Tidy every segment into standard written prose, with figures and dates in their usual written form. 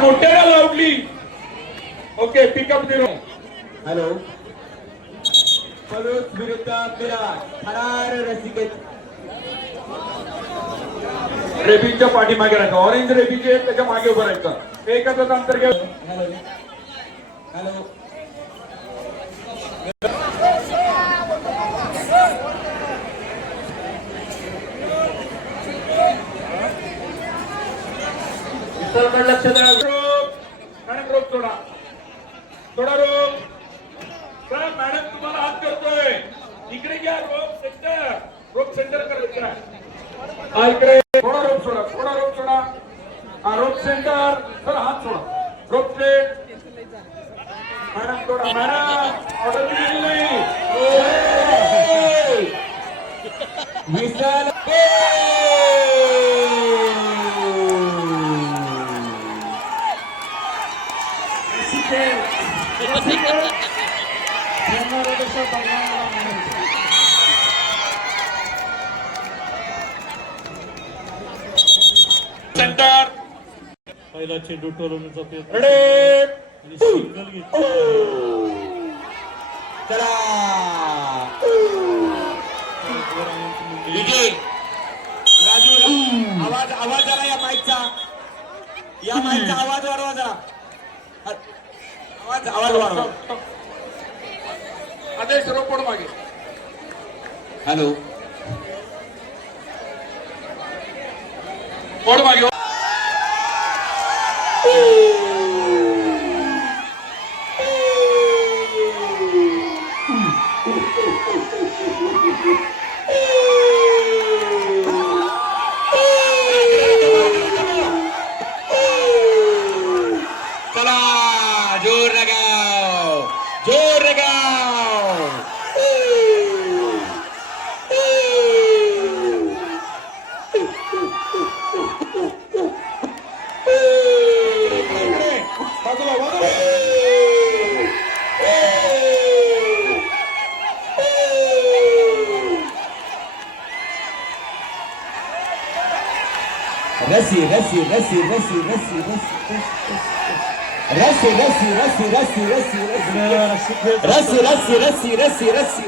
मोठ्याला लावली. Okay pickup दिलो. Hello Palus विरुद्ध विराट थरार रसिकेत रेबीच्या पाठीमागे राहायचं. ऑरेंज रेबीचे त्याच्या मागे उभं राहायचं. एकच अंतर घ्या. हॅलो हॅलो लक्ष द्या. रोप सोडा थोडा रोप. मॅडम तुम्हाला हात करतोय. इकडे घ्या. रोप सेंटर करायचं. हा इकडे थोडा रोप सोडा. थोडा रोप सोडा. हा रोप सेंटर. सर हात सोडा. रोप प्लेट. मॅडम थोडा. मॅडम ऑर्डर दिलेली नाही. विशाल सेंटर पहिला चेंडू टोलवण्याचा प्रयत्न रेडी. आणि सिंगल घेतला. चला विजय राजू आवाज आवाज आला या माईकचा आवाज वाढवा जरा. आवाज वाढवा. आदेश रोपड मागे. हॅलो कोड मागे. चला जोर लगाओ जोर लगाओ. बाजूला बाजूला. रसी रसी रसी रसी रसी रसी रसी रसी रसी रसी रसी रसी रसी रसी रसी रसी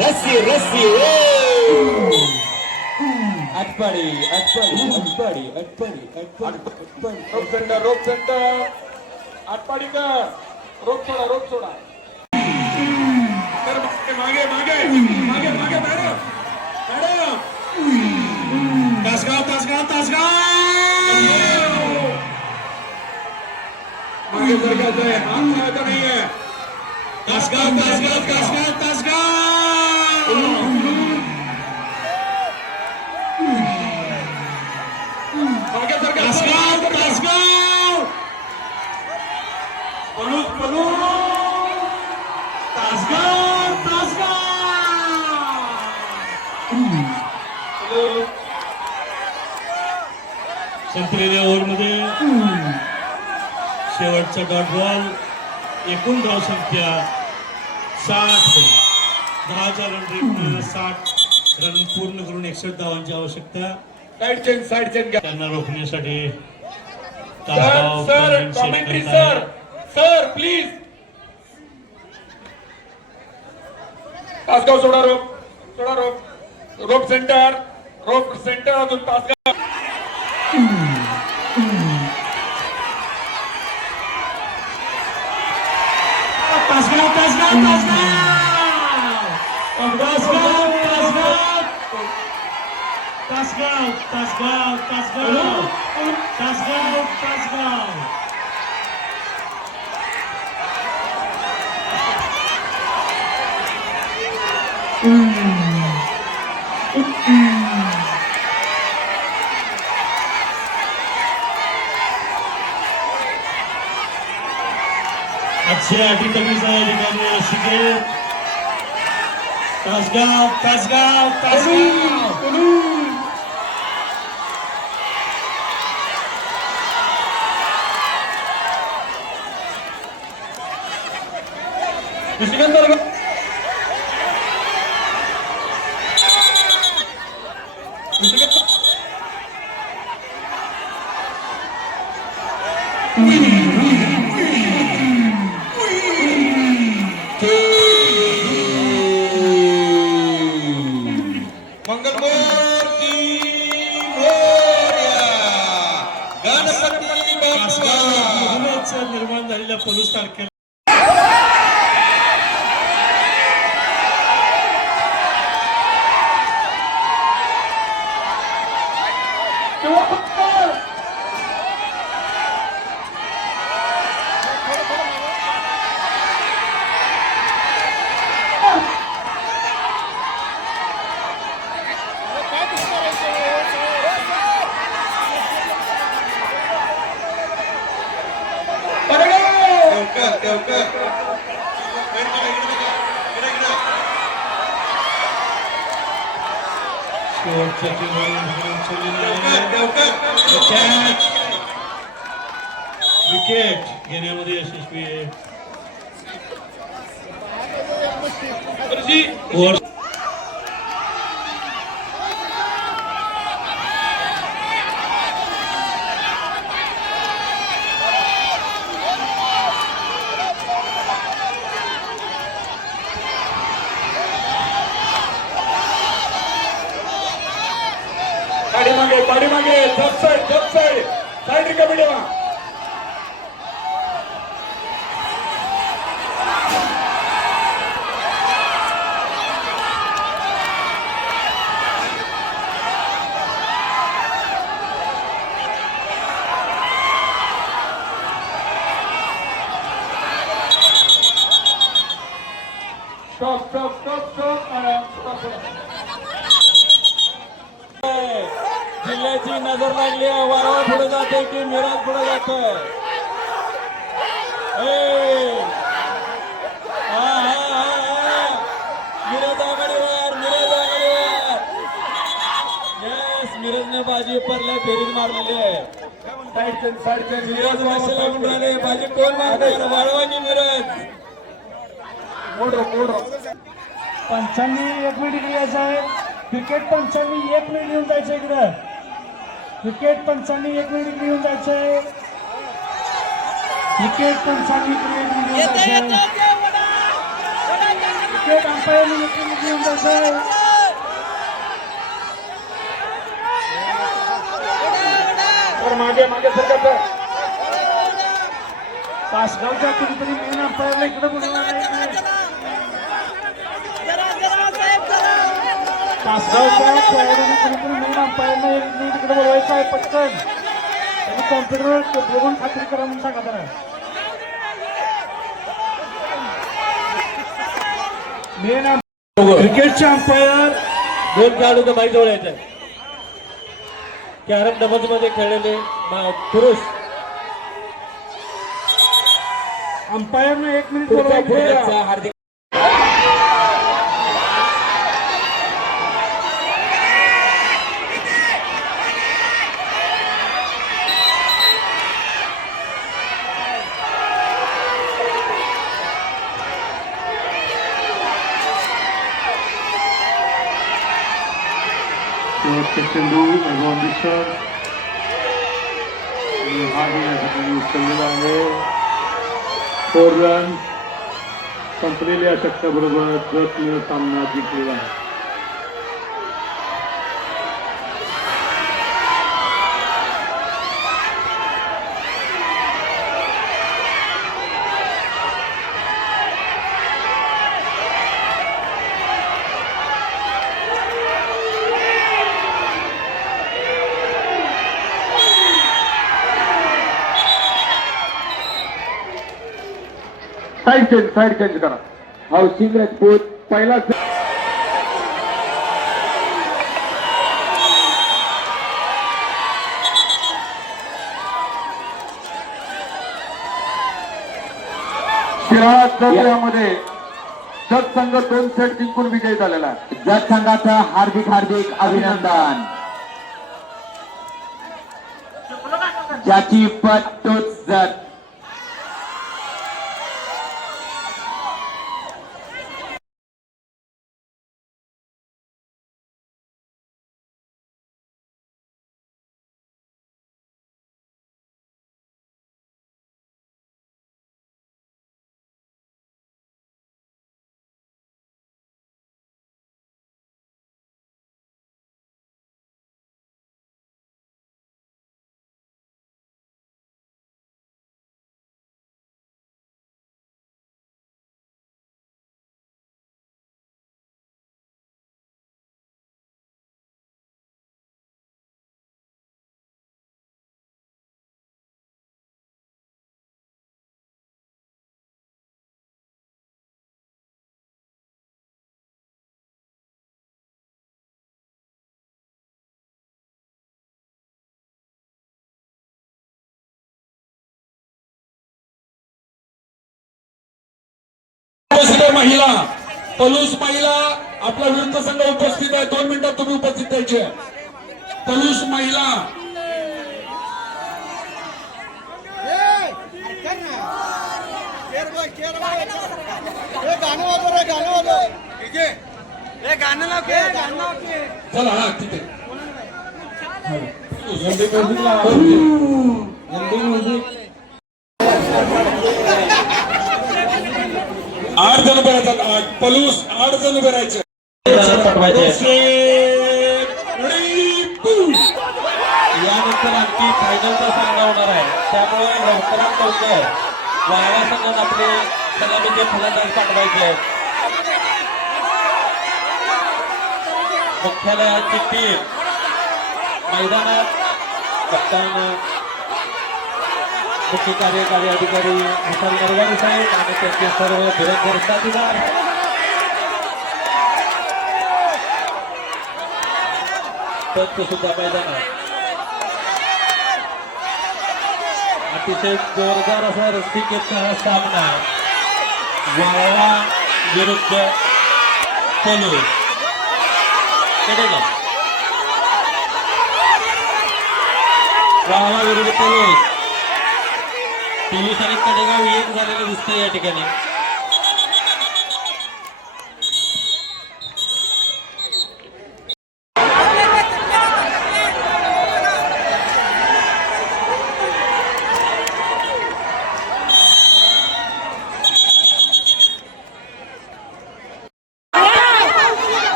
रसी रसी अटपडी अटपडी अटपडी अटपडी अटपडी. रोप सेंटर आटपाडी कर. रोप सोडा. तर मागे मागे मागे मागे मॅडम तासगाव तासगाव तासगाव मागे सरकायचं आहे. हात करायचा नाहीये. तासगाव तासगाव तासगाव तासगाव मागे सरकायचं. तासगाव तासगाव पळून तासगाव तासगाव. संपलेल्या ओव्हरमध्ये शेवटचा डॉट बॉल. एकूण धाव संख्या 60. 10चा रन रेट 60 रन पूर्ण करून 61 धावांची आवश्यकता. साइड चेंज घ्या. त्यांना रोखण्यासाठी sir commentary sir please. Tasgaon soda. Rope centre अजून तासगाव. तासगाव तासगाव तासगाव तासगाव तासगाव तासगाव तासगाव तासगाव. अक्षय अटीतटीचा या ठिकाणी रसिके. तासगाव तासगाव तासगाव. मंगलमूर्ती मोरया. गणपती बाप्पा. मधूनच निर्माण झालेल्या 15 तारखेला देवकर देवकर. शेवटच्या देवकर. विकेट घेण्यामध्ये यशस्वी आहे. ओव्हर पाठीमागे साईड रिकामी ठेवा. जिल्ह्याची नजर लागली आहे. वारवा पुढे जाते की मिराज पुढे जातोय. मिराज आघाडीवर. येस, मिरजने बाजी परल्या फेरीत मारलेली आहे. साईडचे मिराज माशाला म्हणून राहिले. बाजी कोण मारते? वाळवा की मिराज? पंचांनी 1 मिनिट घ्यायचं आहे. क्रिकेट पंचांनी 1 मिनिट येऊन जायचं इकडं. क्रिकेट पंचांनी 1 मिनिट घेऊन जायचंय. क्रिकेट पंचांनी 1 मिनिट घेऊन जायचंय. क्रिकेट अंपायरनी 1 मिनिट घेऊन जायचंय. मागे सरकार तासगावच्या कुठेतरी मेन अंपायरला इकडे बोलवणार नाही. तासगावच्या खेळाडूंनी कुठेतरी मेन अंपायरला 1 मिनिट इकडे बोलवायचं आहे पटकन. त्यांनी कॉम्प्युटरवर बघून खात्री करा म्हणून सांगा जरा. मेन क्रिकेटचे अंपायर 2 खेळाडू तर माहीत जवळ यायचे. कॅरम डबल्स मध्ये खेळलेले पुरुष. अंपायरने 1 मिनिट बोलवायचं. हार्दिक चेंडू एवढून दिसत हा या ठिकाणी उचललेला आहे. 4 रन संपलेल्या षटकाबरोबर जसने सामना जिंकलेला आहे. साईड चेंज करा. हाऊसिंग राजपूत पहिला यामध्ये जत संघ 2 सेट जिंकून विजयी झालेला आहे. जत संघाचं हार्दिक अभिनंदन. ज्याची पत तोच जत. महिला पलूस महिला आपला विरुद्ध संघ उपस्थित आहे. 2 मिनिटात तुम्ही उपस्थित द्यायचे. पलूस महिला चला हा तिथे आठ जण उभे राहतात. पलूस 8 जण उभे राहायचे. यानंतर आणखी फायनलचा सामना होणार आहे. त्यामुळे लवकरात लवकर वाळवा संघात आपले सलामीचे फलंदाज पाठवायचे आहेत. मुख्यालयाची टीम मैदानात कप्तान मुख्य कार्यकारी अधिकारी विशाल नरवाणी साहेब आणि त्यांचे सर्व धुरंधर साथीदार पंच सुद्धा मैदानात. अतिशय जोरदार असा रस्तिकेचा हा सामना वाळवा विरुद्ध पलूस कडेगाव. वाळवा विरुद्ध पलूस आणि कडेगाव एक झालेलं दिसतंय या ठिकाणी.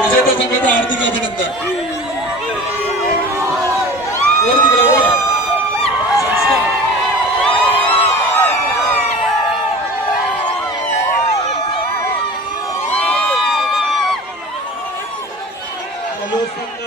विजेत्या संघाचं हार्दिक अभिनंदन. वर तिकडे वर. पलूस संघ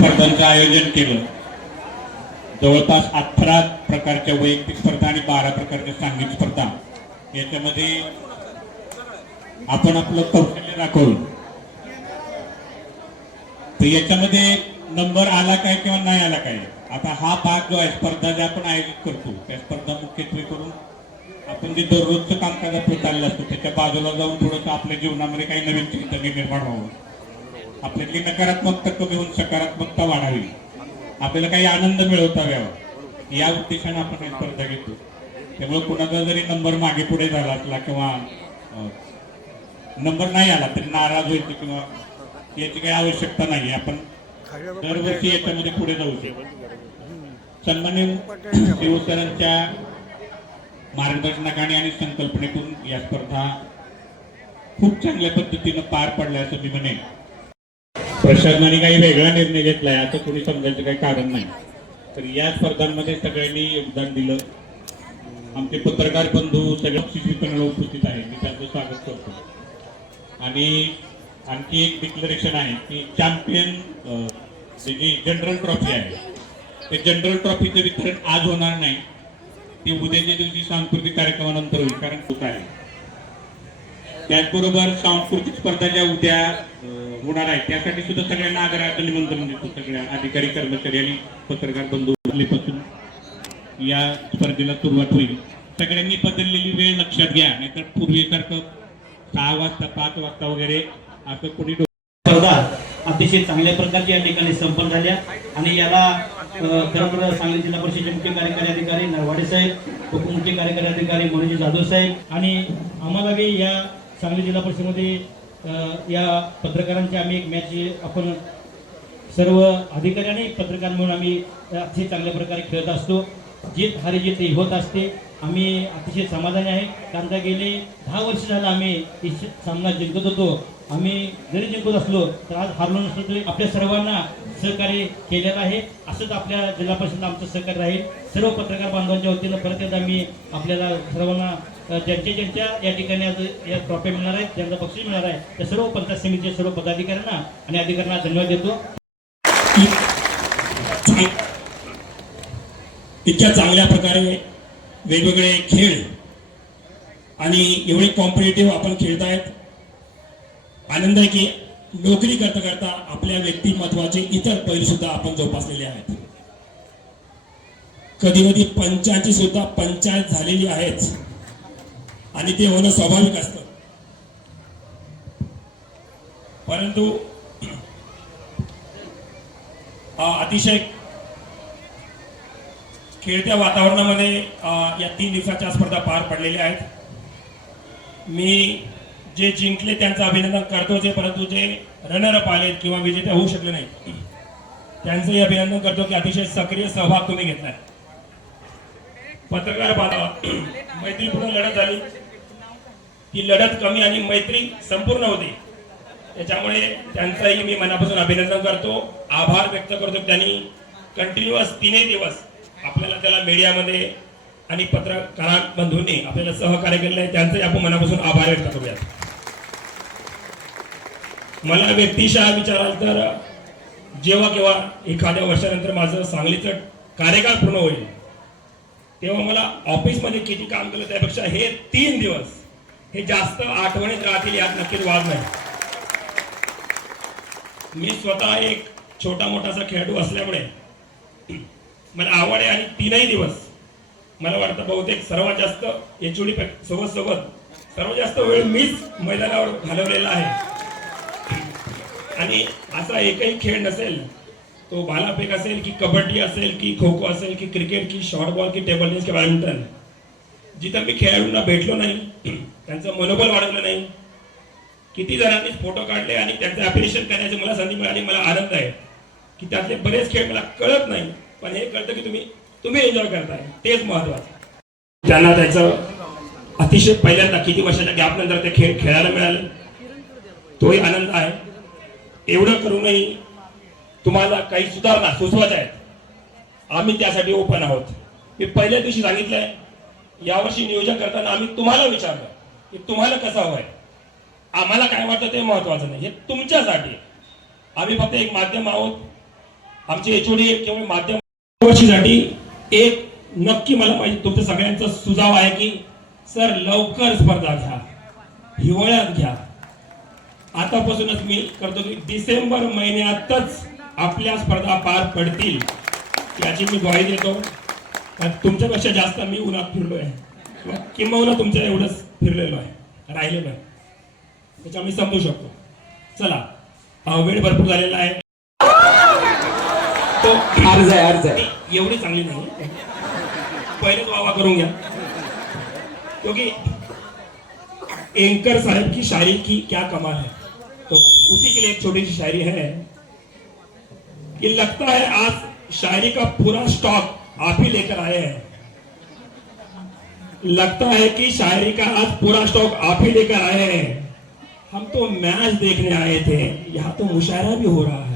स्पर्धांचं आयोजन केलं. जवळपास 18 प्रकारच्या वैयक्तिक स्पर्धा आणि 12 प्रकारच्या सांघिक स्पर्धा याच्यामध्ये आपण आपलं कौशल्य दाखवलं. तर याच्यामध्ये नंबर आला काय किंवा नाही आला काय, आता हा भाग जो आहे स्पर्धा ज्या आपण आयोजित करतो त्या स्पर्धा मुख्यत्वे करून आपण जे दररोजचं कामकाज आपलं चाललं असतं त्याच्या बाजूला जाऊन थोडंसं आपल्या जीवनामध्ये काही नवीन चिंतन निर्माण व्हावं, आपल्यातली नकारात्मकता कमी होऊन सकारात्मकता वाढावी, आपल्याला काही आनंद मिळवता यावा या उद्देशाने आपण ही स्पर्धा घेतो. त्यामुळे कुणाचा जरी नंबर मागे पुढे झाला असला किंवा नंबर नाही आला तरी नाराज व्हायचं किंवा याची काही आवश्यकता नाही. आपण दरवर्षी याच्यामध्ये पुढे जाऊ शकतो. सन्माननीय शिवसरांच्या मार्गदर्शनाखाली आणि संकल्पनेतून या स्पर्धा खूप चांगल्या पद्धतीनं पार पडल्या असं मी म्हणेन. प्रशासनाने काही वेगळा निर्णय घेतलाय असं कोणी समजायचं काही कारण नाही. तर या स्पर्धांमध्ये सगळ्यांनी योगदान दिलं. आमचे पत्रकार बंधू सगळ्या शिक्षकांना उपस्थित आहेत, मी त्यांचं स्वागत करतो. आणि आणखी एक डिक्लेरेशन आहे की चॅम्पियन जी जनरल ट्रॉफी आहे ते जनरल ट्रॉफीचं वितरण आज होणार नाही, ते उद्याच्या दिवशी सांस्कृतिक कार्यक्रमानंतर होईल, कारण होत आहे. त्याचबरोबर सांस्कृतिक स्पर्धा ज्या उद्या होणार आहे त्यासाठी सुद्धा सगळ्यांना आग्रहाचं निमंत्रण देतो. सगळ्या अधिकारी कर्मचारी आणि पत्रकार बंधूपासून या स्पर्धेला सुरुवात होईल. सगळ्यांनी बदललेली वेळ लक्षात घ्या, नाहीतर पूर्वीसारखं 6 वाजता 5 वाजता वगैरे असं कोणी स्पर्धा अतिशय चांगल्या प्रकारची या ठिकाणी संपन्न झाल्या. आणि याला खरं सांगली जिल्हा परिषदेचे मुख्य कार्यकारी अधिकारी नरवाडे साहेब, उपमुख्य कार्यकारी अधिकारी मनोज जाधव साहेब आणि आम्हाला बी या सांगली जिल्हा परिषदेमध्ये या पत्रकारांची आम्ही एक मॅच आपण सर्व अधिकारी आणि पत्रकार म्हणून आम्ही अतिशय चांगल्या प्रकारे खेळत असतो. जीत हारी जीत होत असते. आम्ही अतिशय समाधानी आहे, कारण का गेले 10 वर्ष झालं आम्ही सामना जिंकत होतो. आम्ही जरी जिंकत असलो तर आज हारलो नसलो तरी आपल्या सर्वांना सहकार्य केलेलं आहे. असंच आपल्या जिल्हा परिषदेला आमचं सहकार्य राहील. सर्व पत्रकार बांधवांच्या वतीनं परत एकदा मी आपल्याला सर्वांना ज्यांच्या या ठिकाणी आज या ट्रॉफी मिळणार आहेत, ज्यांना बक्षीस मिळणार आहे त्या सर्व पंचायत समितीच्या सर्व पदाधिकाऱ्यांना आणि अधिकाऱ्यांना धन्यवाद देतो. इतक्या चांगल्या प्रकारे वेगवेगळे खेळ आणि एवढे कॉम्पिटेटिव्ह आपण खेळतायत. आनंद आहे की नोकरी करता करता आपल्या व्यक्तिमत्वाचे इतर पैलू सुद्धा आपण जोपासलेले आहेत. कधी कधी पंचांची सुद्धा पंचायत झालेली आहेच आणि ते होणं स्वाभाविक असतं. परंतु अतिशय खेळत्या वातावरणामध्ये या 3 दिवसाच्या स्पर्धा पार पडलेल्या आहेत. मी जे जिंकले त्यांचं अभिनंदन करतोच आहे, परंतु जे रनरअप आलेत किंवा विजेते होऊ शकले नाही त्यांचंही अभिनंदन करतो की अतिशय सक्रिय सहभाग तुम्ही घेतलाय. पत्रकार बांधव मैत्रीपूर्ण लढत झाली, ती लढत कमी आणि मैत्री संपूर्ण होती. त्याच्यामुळे त्यांचंही मी मनापासून अभिनंदन करतो, आभार व्यक्त करतो. त्यांनी कंटिन्युअस 3 दिवस आपल्याला त्याला मीडियामध्ये आणि पत्रकार बंधूंनी आपल्याला सहकार्य केलेलं आहे, त्यांचंही आपण मनापासून आभार व्यक्त करूयात. मला व्यक्तिशः विचाराल तर जेव्हा केव्हा एखाद्या वर्षानंतर माझं सांगलीचं कार्यकाळ पूर्ण होईल तेव्हा मला ऑफिसमध्ये किती काम केलं त्यापेक्षा हे 3 दिवस हे जास्त आठवणीत राहतील यात नक्कीच वाद नाही. मी स्वतः एक छोटा मोठासा खेळाडू असल्यामुळे मला आवड आहे आणि 3ही दिवस मला वाटतं बहुतेक सर्वात जास्त एचओडी सोबत सर्वात जास्त वेळ मीच मैदानावर घालवलेला आहे. आणि असा एकही खेळ नसेल, तो भालाफेक असेल की कबड्डी असेल की खो खो असेल की क्रिकेट की शॉर्ट बॉल की टेबल टेनिस की बॅडमिंटन, जिथं मी खेळाडूंना भेटलो नाही, त्यांचं मनोबल वाढवलं नाही, किती जणांनी फोटो काढले आणि त्यांचं ॲप्रिशिएशन करण्याची मला संधी मिळाली. मला आनंद आहे की त्यातले बरेच खेळ मला कळत नाही, पण हे कळतं की तुम्ही एन्जॉय करताय, तेच महत्वाचं. त्यांना त्याचं अतिशय पहिल्यांदा किती वर्षाच्या गॅप नंतर ते खेळ खेळायला मिळाले, तोही आनंद आहे. एवढं करूनही तुम्हाला काही सुधारणा सुचवायच्या आहेत, आम्ही त्यासाठी ओपन आहोत. मी पहिल्या दिवशी सांगितलंय, यावर्षी नियोजन करताना आम्ही तुम्हाला विचारलं की तुम्हाला कसं हवंय, आम्हाला काय वाटतं ते महत्वाचं नाही, हे तुमच्यासाठी. आम्ही फक्त एक माध्यम आहोत आमचे एचओडी किंवा माध्यम वर्षीसाठी एक नक्की मला माहिती तुमच्या सगळ्यांचा सुझाव आहे की सर लवकर स्पर्धा घ्या, हिवाळ्यात घ्या. आतापासूनच मी करतो की डिसेंबर महिन्यातच आपल्या स्पर्धा पार पडतील याची मी ग्वाही देतो. तुमच्यापेक्षा जास्त मी उन्हात फिरलोय किंबहुना तुमच्या एवढंच फिरलेलो आहे, राहिलेलो आहे, त्याच्यामुळे समजू शकतो. चला वेळ भरपूर झालेला आहे. तो अर्ज आहे. एवढी चांगली नाही, पहिलेच वावा करून घ्या. क्योंकि एंकर साहब की शायरी की क्या कमाल है. तो उसी के लिए एक छोटी सी शायरी है कि लगता है आज शायरी का पूरा स्टॉक आप ही लेकर आए हैं. लगता है कि शायरी का आज पूरा स्टॉक आप ही लेकर आए हैं. हम तो मैच देखने आए थे, यहाँ तो मुशायरा भी हो रहा है.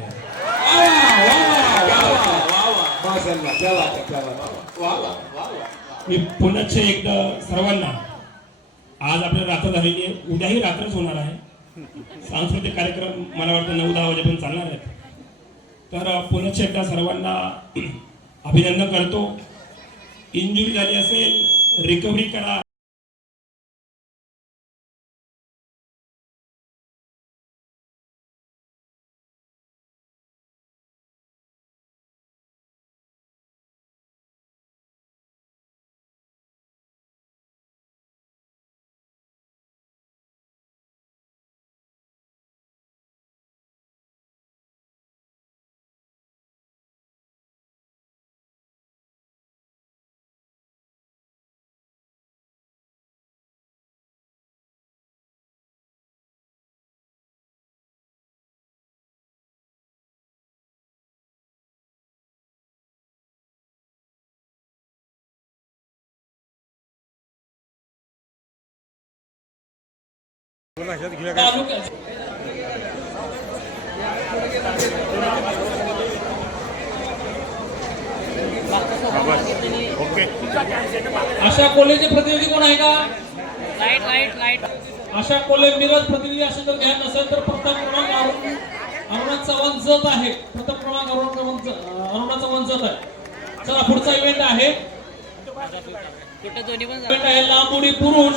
मी पुन्हा एकदा सर्वांना, आज आपल्याला रात्र झालेली आहे, उद्याही रात्रच होणार आहे. सांस्कृतिक कार्यक्रम मला वाटतं 9-10 वाजेपर्यंत चालणार आहेत. तर पुन्हा एकदा सर्वांना अभिनंदन करतो. इंजुरी झाली असेल, रिकव्हरी करा. आशा कोल्हेचे प्रतिनिधी कोण आहे का? लाईट आशा कोल्हे मिरज प्रतिनिधी असेल तर घ्या, नसेल तर प्रथम क्रमांक अरुणा चव्हाण जत आहे. प्रथम क्रमांक अरुणा चव्हाण जत आहे. चला पुढचा इव्हेंट आहे लांबुडी पुरुष.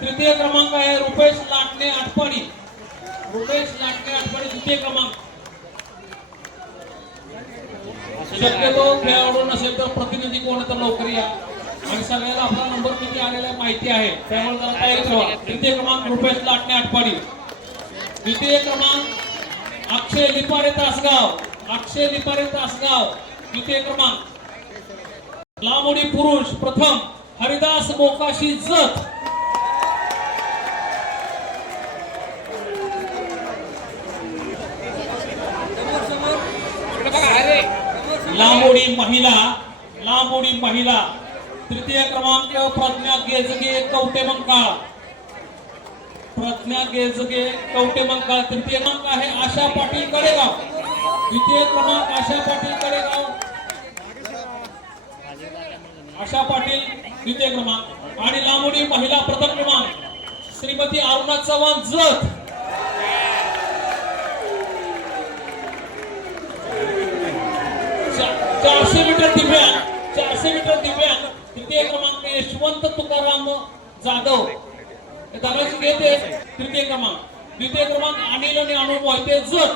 तृतीय क्रमांक आहे रुपेश लाटणे आटपाडी. द्वितीय क्रमांक. शक्यतो खेळाडू नसेल तर प्रतिनिधी कोण तर लवकर या आणि सगळ्याला आपला नंबर किती आलेला माहिती आहे, त्यामुळे जरा तयारी ठेवा. तृतीय क्रमांक रुपेश लाटणे आटपाडी. द्वितीय क्रमांक अक्षय लिपारे तासगाव. द्वितीय क्रमांक लांबुडी पुरुष. प्रथम हरिदास मोकाशी जत. लांबुडी महिला. तृतीय क्रमांक प्रज्ञा गेजगे कवटे मंकाळ. तृतीय क्रमांक आहे आशा पाटील कडेगाव. द्वितीय क्रमांक आशा पाटील कडेगाव. द्वितीय क्रमांक. आणि लांबुडी महिला प्रथम क्रमांक श्रीमती अरुणा चव्हाण जत. चारशे मीटर दिव्यांग. तृतीय क्रमांक यशवंत तुकाराम जाधव दादाची घेते. तृतीय क्रमांक. द्वितीय क्रमांक अनिल आणि अनु मोहिते जत.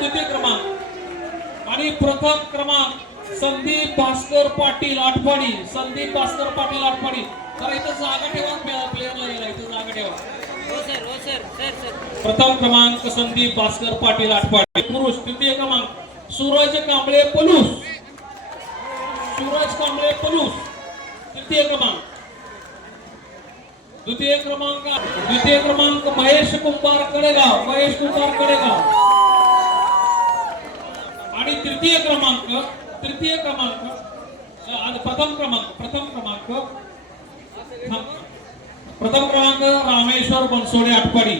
द्वितीय क्रमांक. आणि प्रथम क्रमांक संदीप भास्कर पाटील आटपाडी. तर इथं जागा ठेवा, प्लेअरला यायला इथं जागा ठेवा. प्रथम क्रमांक संदीप भास्कर पाटील आटपाडी पुरुष. तृतीय क्रमांक सूरज कांबळे पलूस. तृतीय क्रमांक. द्वितीय क्रमांक महेश कुंभार कडेगाव. आणि तृतीय क्रमांक प्रथम क्रमांक रामेश्वर बनसोडे आटपाडी.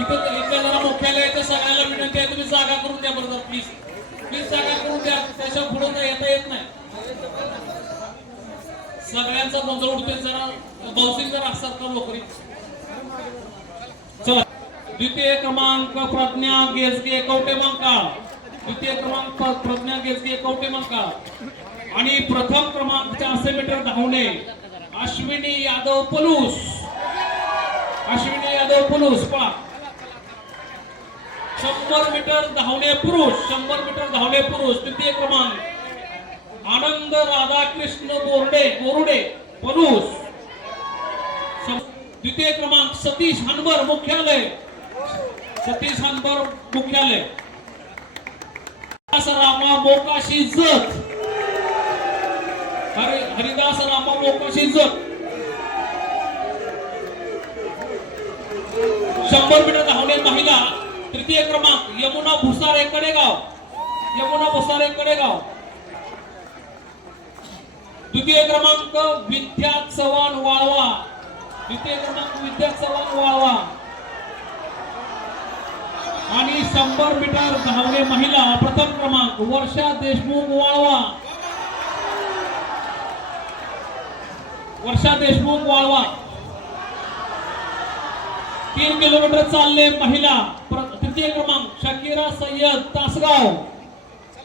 इथं जरा मुख्यालयाच्या सगळ्याला विनंती आहे, तुम्ही जागा करून द्या बरोबर. प्लीज जागा करून द्या, त्याच्या पुढे येता येत नाही. सगळ्यांचा गोंधळ उडतोय, जरा बौसिंग जरा असतात का नोकरी. चला द्वितीय क्रमांक प्रज्ञा गेजगे कवटेमंकाळ, द्वितीय क्रमांक प्रज्ञा गेजगे कवटेमंकाळ आणि प्रथम क्रमांक 400 मीटर धावणे अश्विनी यादव पलूस, अश्विनी यादव पलूस पळा. 100 मीटर धावणे पुरुष, 100 मीटर धावणे पुरुष तृतीय क्रमांक आनंद राधाकृष्ण बोरुडे पलूस. द्वितीय क्रमांक सतीश हनबर मुख्यालय, सतीश हनबर मुख्यालय. हरिदास रामा मोकाशी जत, हरिदास रामा मोकाशी जत. 100 मीटर धावणे महिला तृतीय क्रमांक यमुना भुसारे कडेगाव, यमुना भुसारे कडेगाव. द्वितीय क्रमांक विद्या चव्हाण वाळवा, द्वितीय क्रमांक विद्या चव्हाण वाळवा. आणि 100 मीटर धावणे महिला प्रथम क्रमांक वर्षा देशमुख वाळवा, वर्षा देशमुख वाळवा. 3 किलोमीटर चालले महिला तृतीय क्रमांक शकीरा सय्यद तासगाव,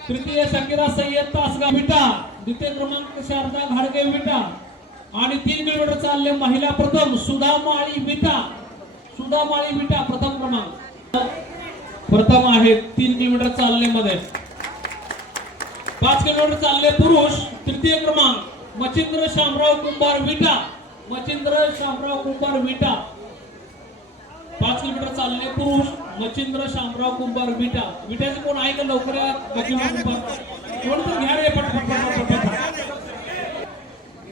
तृतीय शकीरा सय्यद तासगाव विटा, द्वितीय क्रमांक शारदा घाडगे विटा. आणि 3 किलोमीटर चालले महिला प्रथम सुधा माळी विटा, सुधा माळी विटा प्रथम क्रमांक प्रथम आहे 3 किलोमीटर चालले मध्ये. 5 किलोमीटर चालले पुरुष तृतीय क्रमांक मच्छिंद्र शामराव कुंभार विटा, मच्छिंद्र शामराव कुंभार विटा. 5 किलोमीटर चालले पुरुष मच्छिंद्र शामराव कुंभार विटा. विट्याचे कोण आहे का लवकर या कोण तर घ्या रे पटपट.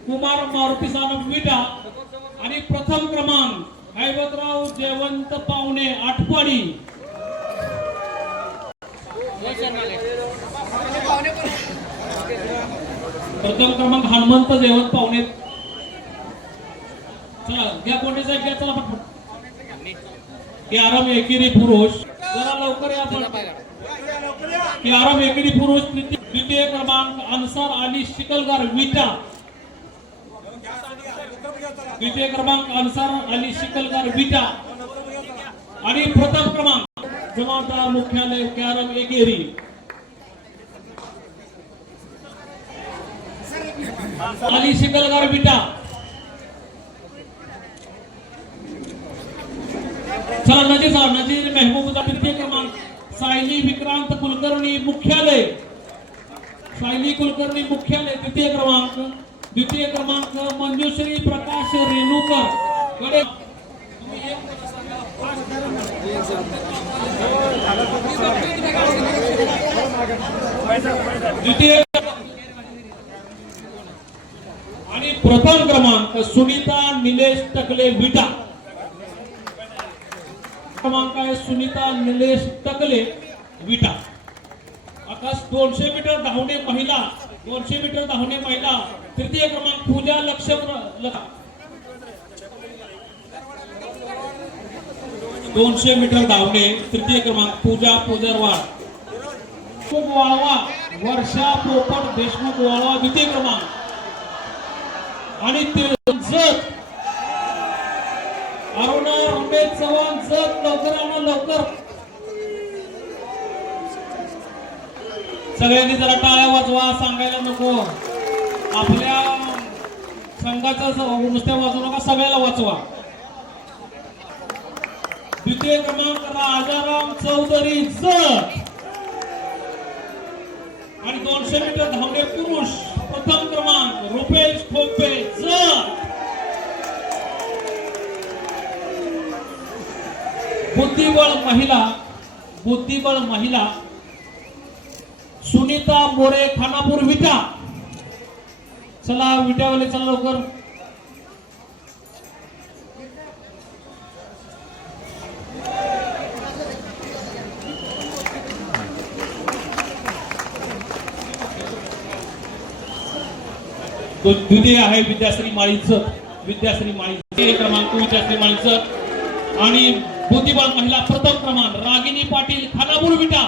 कुमार मारुती सानप विटा. आणि प्रथम क्रमांक हैबतराव जयवंत पावणे आठपाडी. प्रथम क्रमांक हनुमंत जयवंत पावणे. चला घ्या कोणी साहेब घ्या चला पटपट. आराम एकेरी पुरुष जरा लवकर या. आराम एकेरी पुरुष द्वितीय क्रमांक अन्सार अली शिकलगार विटा, द्वितीय क्रमांक अन्सार अली शिकलगार विटा. आणि प्रथम क्रमांक जमादार मुख्यालय कॅरम एकेरी. अली शिकलगार विटा. चला नजीर महबूबा तृतीय क्रमांक सायली विक्रांत कुलकर्णी मुख्यालय, सायली कुलकर्णी मुख्यालय तृतीय क्रमांक. द्वितीय क्रमांक मंजुश्री प्रकाश रेणुकर कडे. द्वितीय आणि प्रथम क्रमांक सुनीता निलेश टकले विटा. क्रमांक आहे सुनीता निलेश टकले विटा. आता 200 मीटर धावणे महिला, 200 मीटर धावणे महिला तृतीय क्रमांक पूजा लक्ष्मण. 200 मीटर धावणे तृतीय क्रमांक पूजा पुजरवाड वाळवा, वर्षा पोपट देशमुख वाळवा द्वितीय क्रमांक. आणि जत अरुणा रमेश चव्हाण जत. लवकर आणा लवकर. सगळ्यांनी जरा टाळ्या वाजवा, सांगायला नको. आपल्या संघाचं नुसत्या वाजवू नका, सगळ्याला वाचवा. द्वितीय क्रमांक राजाराम चौधरी जत. आणि 200 मीटर धावणे पुरुष प्रथम क्रमांक रुपेश खोपे जत. बुद्धिबळ महिला सुनीता मोरे खानापूर विटा. चला विट्यावाले चला लवकर. द्वितीय आहे विद्याश्री माळीचं, विद्याश्री माळी क्रमांक विद्याश्री माळीचं. आणि बुद्धिबळ महिला प्रथम क्रमांक रागिनी पाटील खानापूर विटा.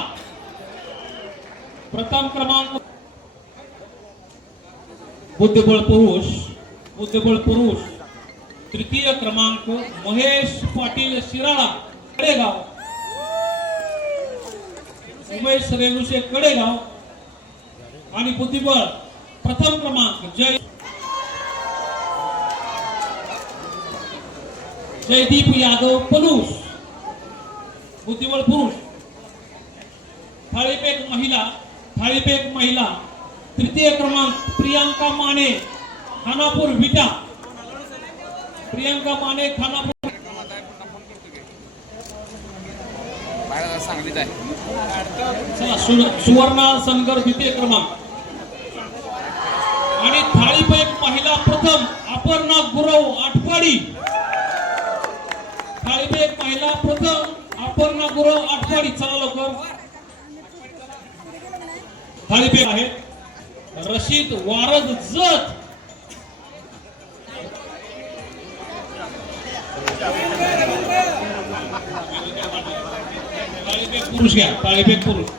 प्रथम क्रमांक. बुद्धिबळ पुरुष तृतीय क्रमांक महेश पाटील शिराळा. कडेगाव, उमेश रेणुशे कडेगाव आणि बुद्धिबळ प्रथम क्रमांक जयदीप यादव पलूस, बुद्धिबळ पुरुष. थाळीफेक महिला तृतीय क्रमांक प्रियांका माने खानापूर विटा. प्रियांका माने खानापूर. चला सुवर्णा सनगर द्वितीय क्रमांक. आणि थाळीफेक महिला प्रथम अपर्णा गुरव आठवाडी. थाळीफेक महिला प्रथम अपर्णा गुरव आठवाडी. चला लवकर. थाळीफेक आहे रशीद वारद जत. थाळीफेक पुरुष घ्या. थाळीफेक पुरुष.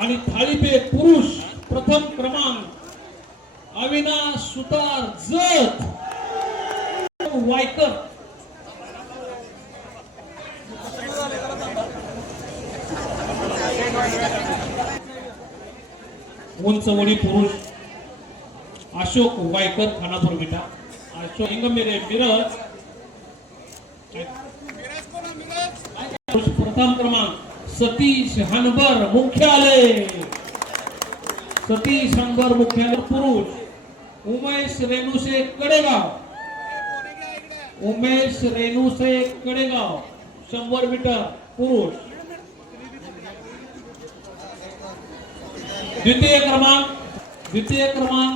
आणि थाळीफेक पुरुष प्रथम क्रमांक अविनाश सुतार जत वायकर. उंचवडी पुरुष अशोक वायकर खानापूर विटा. अशोक हिंगमेरे मिरज. प्रथम क्रमांक सतीश हनबर मुख्यालय. सतीश हनबर मुख्यालय पुरुष. उमेश रेणुशे कडेगाव. उमेश रेणुशे कडेगाव 100 मीटर पुरुष. द्वितीय क्रमांक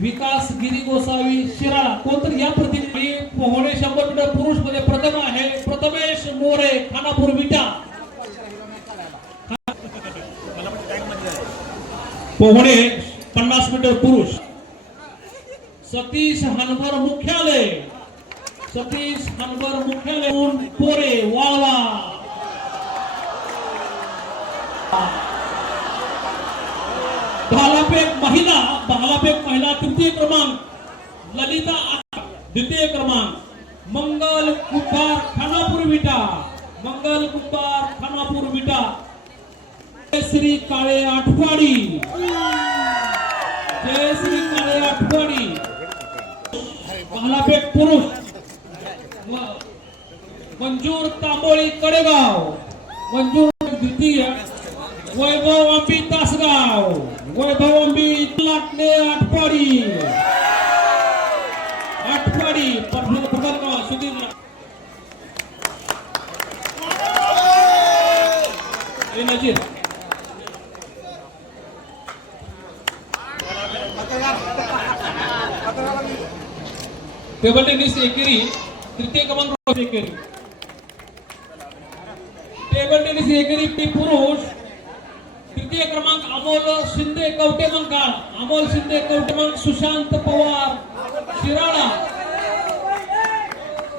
विकास गिरी गोसावी शिराळा. कोणतरी या प्रतिनिधी पोहणे 100 मीटर पुरुष मध्ये प्रथम आहे प्रथमेश मोरे खानापूर विटा. पोहणे 50 मीटर पुरुष सतीश हनबर मुख्यालय. सतीश हनबर मुख्यालय पोरे वाळवा. भालाफेक महिला तृतीय क्रमांक ललिता. द्वितीय क्रमांक मंगल कुंभार खानापूर विटा. मंगल कुंभार खानापूर विटा. जयश्री काळे आठवाडी. जयश्री काळे आठवाडी. भालाफेक पुरुष मंजूर तांबोळी कडेगाव. मंजूर द्वितीय. वैभव अंबी तासगाव. वैभव अंबी लाटणे आठवाडी. आठवाडी प्रथम सुधीर नजीर. टेबल टेनिस एकेरी तृतीय क्रमांक एकेरी. टेबल टेनिस एकेरी पुरुष तृतीय क्रमांक अमोल शिंदे कवटे मंकाळ. अमोल शिंदे कवटे मंग सुशांत पवार शिराळा.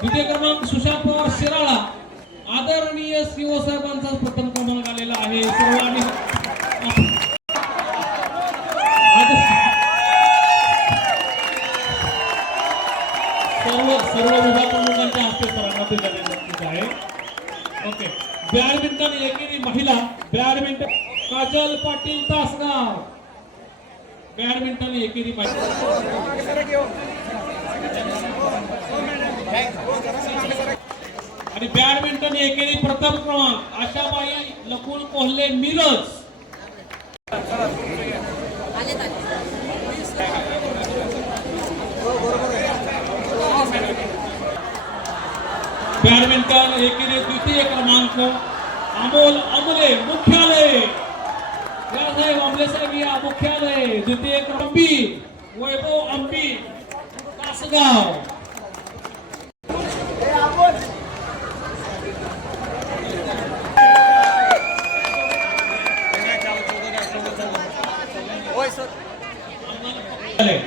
द्वितीय क्रमांक सुशांत पवार शिराळा. आदरणीय सीओ साहेबांचा प्रथम क्रमांक आलेला आहे. सर्वांनी सर्व विभाग प्रमुखांच्या हस्ते सरांना झालेला आहे. ओके. बॅडमिंटन एकेरी महिला. बॅडमिंटन काजल पाटील तासगाव. बॅडमिंटन एकेरी महिला. आणि बॅडमिंटन एकेरी प्रथम क्रमांक आशाबाई लकुल कोल्हे मिरज. बॅडमिंटन एकेरी द्वितीय क्रमांक अमोल अमले मुख्यालय. साहेब अमले साहेब या मुख्यालय. द्वितीय क्रमांक वैभव अंबी तासगाव.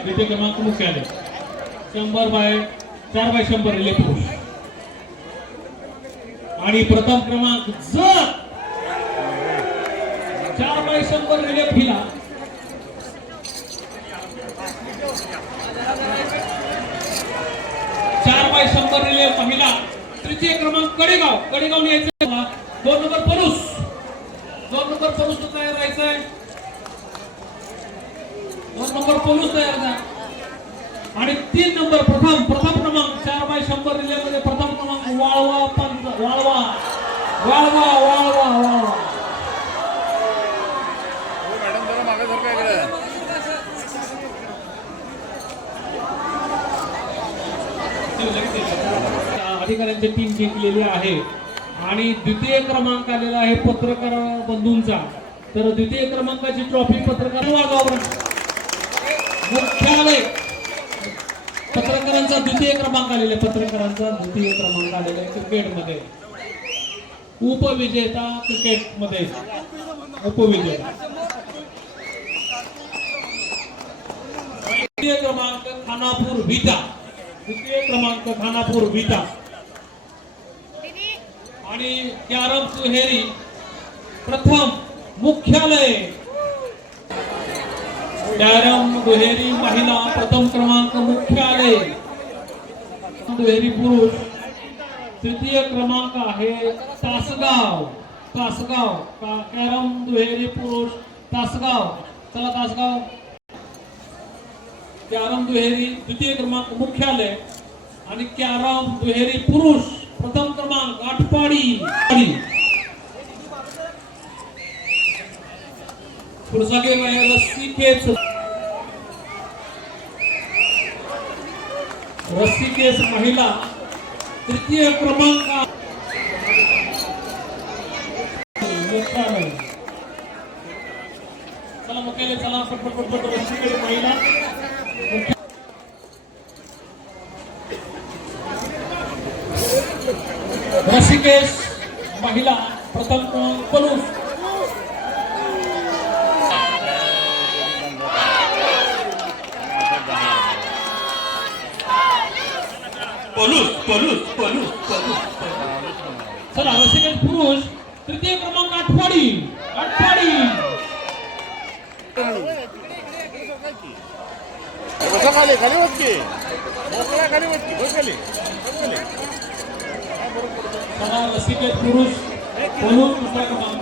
द्वितीय क्रमांक मुख्यालय 4x100 रिले पुरुष. आणि प्रथम क्रमांक जर 4x100 रिले महिला. शंभर रिले महिला तृतीय क्रमांक कडेगाव यायचं 2 नंबर परुष 2 नंबर परुष तयार राहायचंय 2 नंबर परुष तयार झाला आणि 3 नंबर प्रथम क्रमांक 4x100 रिले मध्ये प्रथम क्रमांक वाळवा अधिकाऱ्यांची टीम जिंकलेली आहे आणि द्वितीय क्रमांक आलेला आहे पत्रकार बंधूंचा. तर द्वितीय क्रमांकाची ट्रॉफी पत्रकार मुख्यालय पत्रकारांचा द्वितीय क्रमांक आलेला आहे. पत्रकारांचा द्वितीय क्रमांक आलेला आहे क्रिकेटमध्ये उपविजेता क्रिकेटमध्ये उपविजेता. द्वितीय क्रमांक खानापूर विटा द्वितीय क्रमांक खानापूर विटा आणि कॅरम दुहेरी प्रथम मुख्यालय कॅरम दुहेरी महिला प्रथम क्रमांक मुख्यालय दुहेरी पुरुष तृतीय क्रमांक आहे तासगाव कॅरम दुहेरी पुरुष तासगाव. चला तासगाव कॅरम दुहेरी द्वितीय क्रमांक मुख्यालय आणि कॅरम दुहेरी पुरुष प्रथम क्रमांक आटपाडी. पुढचा गेम आहे रस्सीखेच महिला तृतीय क्रमांक चला मुख्यालय चला पटपट रस्सीखेच महिला रसिकेश महिला प्रथम क्रमांक पलूस चला रसिकेश पुरुष तृतीय क्रमांक आटपाडी रसिकेश पुरुष पलूस दुसरा क्रमांक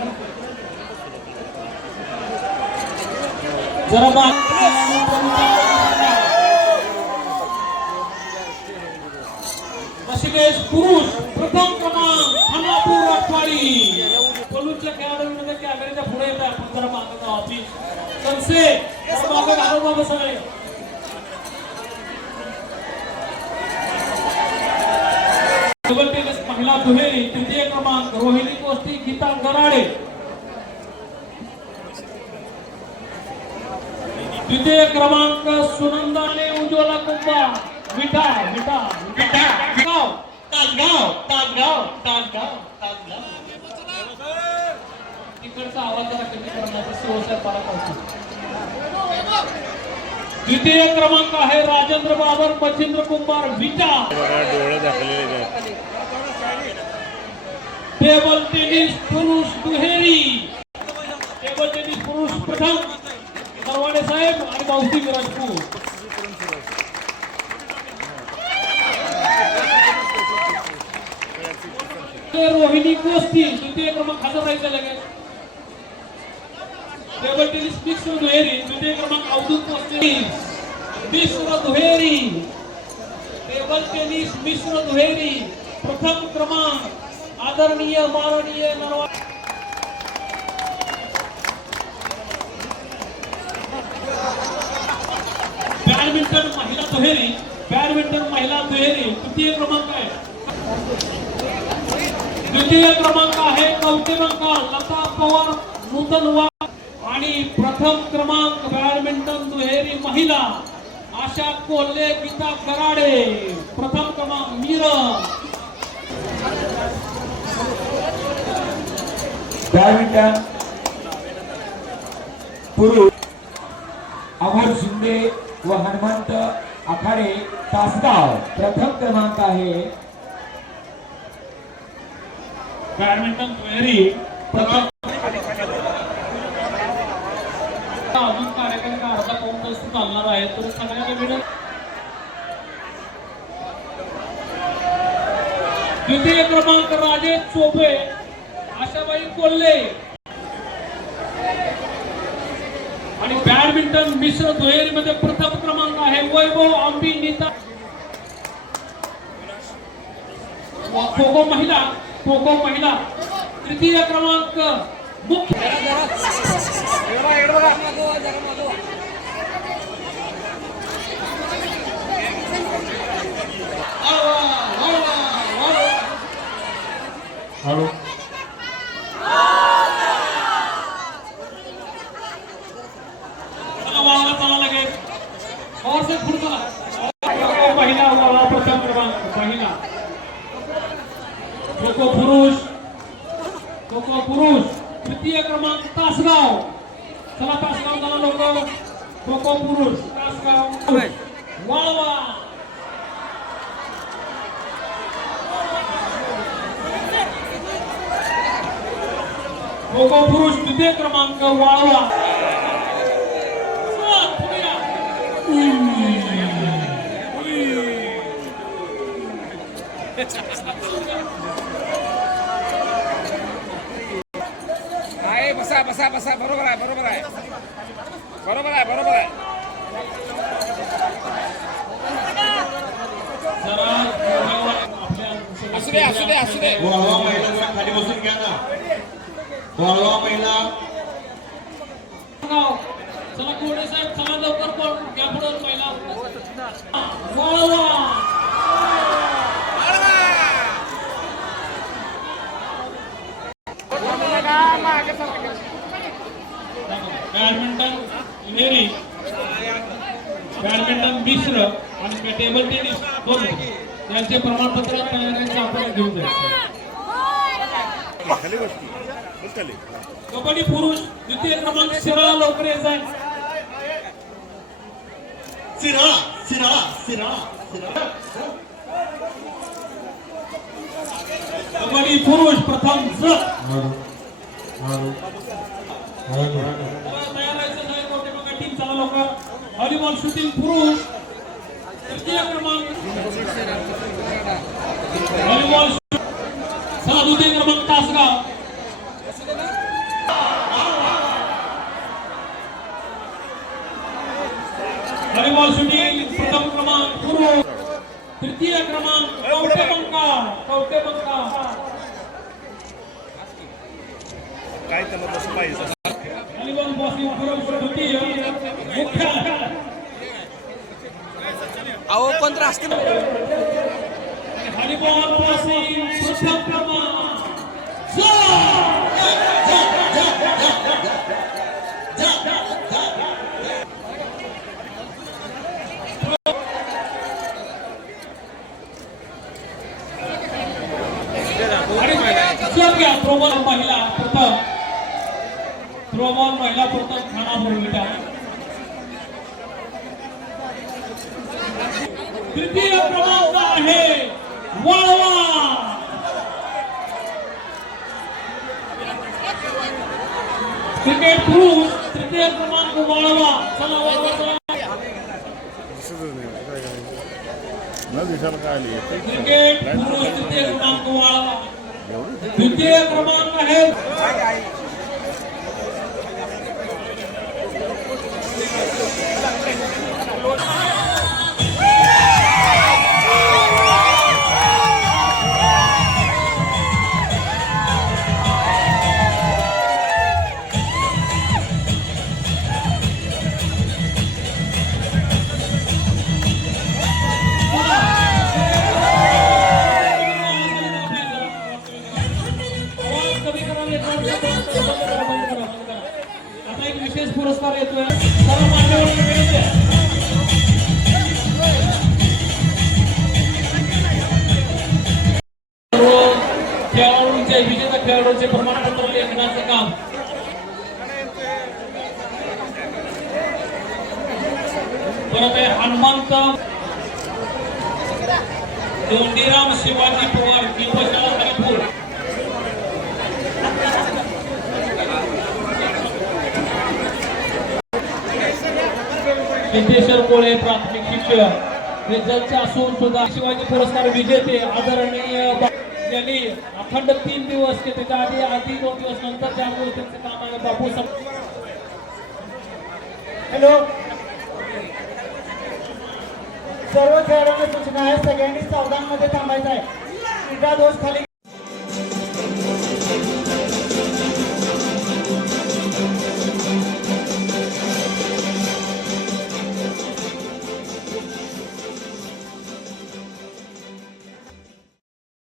जरा रसिकेश पुरुष प्रथम क्रमांक खानापूर आटपाडी. पलूसच्या खेळाडूंमध्ये कॅमेऱ्याच्या पुढे येत आहे. आपण जरा मागं जाऊ ऑफिस कनसे मागं घालून बाबा सगळे टेबल टेनिस महिला दुहेरी तृतीय क्रमांक रोहिणी कोस्ती गीता गराडे. द्वितीय क्रमांक सुनंदाने उज्ज्वला कुंभार विटा तासगाव तिकडचा आवाज जरा कमी करण्याचा शिवसाहेब पारा पावतो. द्वितीय क्रमांक आहे राजेंद्र बाबर मच्छिंद्र कुंभार विटा. टेबल टेनिस पुरुष दुहेरी टेबल टेनिस पुरुष प्रथम नरवाडे साहेब आणि भाऊसिंग राजपूत. रोहिणी कोस्ती द्वितीय क्रमांक हजर राहायचा लगेच. टेबल टेनिस मिश्र दुहेरी द्वितीय क्रमांक अवधूत कोस्ती मिश्र दुहेरी टेबल टेनिस मिश्र दुहेरी प्रथम क्रमांक आदरणीय माननीय नरवाडे. बॅडमिंटन महिला दुहेरी तृतीय क्रमांक आहे. द्वितीय क्रमांक आहे कौतिरंका लता पवार नूतन वाघ आणि प्रथम क्रमांक बॅडमिंटन दुहेरी महिला आशा कोल्हे गीता गराडे प्रथम क्रमांक मीरज. बॅडमिंटन पुरुष अमोल शिंदे व हनुमंत आखाडे तासगाव प्रथम क्रमांक आहे. बॅडमिंटन दुहेरी प्रथम अजून कार्यक्रम का अर्धा पाऊण तास चालणार आहे तर सगळ्यांना वेळ द्वितीय क्रमांक राजेश चोपे, आशाबाई कोल्हे. आणि बॅडमिंटन मिश्र दुहेरीमध्ये प्रथम क्रमांक आहे वैभव आंबी नीता. खो खो महिला तृतीय क्रमांक मुख्य. महिला प्रथम क्रमांक महिला. खो खो पुरुष तृतीय क्रमांक तासगाव. चला तासगाव चला लोक. खो खो पुरुष तासगाव वाळवा. खो खो पुरुष द्वितीय क्रमांक वाळवा. आहे बसा बसा बसा बरोबर आहे बरोबर आहे बरोबर आहे बरोबर आहे. असू दे असू दे असू दे. वाळवा महिला खाली बसून घ्या ना. वाळवा महिला चला कोडे साहेब चला लवकर कोण घ्या पुढे पहिला वाळवा. बॅडमिंटन दुहेरी बॅडमिंटन मिश्र आणि टेबल टेनिस दोन्ही यांचे प्रमाणपत्र तयारीचे आपण घेऊन जायचं. कबड्डी पुरुष द्वितीय क्रमांक शिराळा लवकर यायचा आहे. कबड्डी पुरुष प्रथम टीम चला लवकर. व्हॉलीबॉल शूटिंग पुरुष तृतीय क्रमांक. व्हॉलीबॉल चला द्वितीय क्रमांक तासगाव. व्हॉलीबॉल शूटिंग प्रथम क्रमांक पुरुष तृतीय क्रमांक कवटेबंका. व्हॉलीबॉल बॉक्सिंग पुरुष द्वितीय मुख्य. अहो पण राष्ट्र व्हॉलीबॉल बॉक्सिंग प्रथम क्रमांक. थ्रोबॉल महिला प्रथम खानापूर विटा. तृतीय क्रमांक आहे वाळवा. क्रिकेट पुरुष तृतीय क्रमांक वाळवा. चला वाळवा. क्रिकेट पुरुष तृतीय क्रमांक वाळवा. द्वितीय क्रमांक आहे पुरस्कार येतोय. सर्व मान्यवर खेळाडूंचे विजेता खेळाडूंचे प्रमाणपत्र लेखनाचं काम परत आहे. हनुमंत दोंडीराम शिवाजी पवार दीपशाळा हरिपूर. सिद्धेश्वर कोळे प्राथमिक शिक्षक रिझल्टचे असून सुद्धा शिवाजी पुरस्कार विजेते आदरणीय यांनी अखंड 3 दिवस की त्याच्या आधी 2 दिवस नंतर ज्यामुळे त्यांचं काम आहे बापू हॅलो, सर्व खेळाडूंना सूचना आहे, सगळ्यांनी सावधानमध्ये थांबायचं आहे. क्रीडा दोष खाली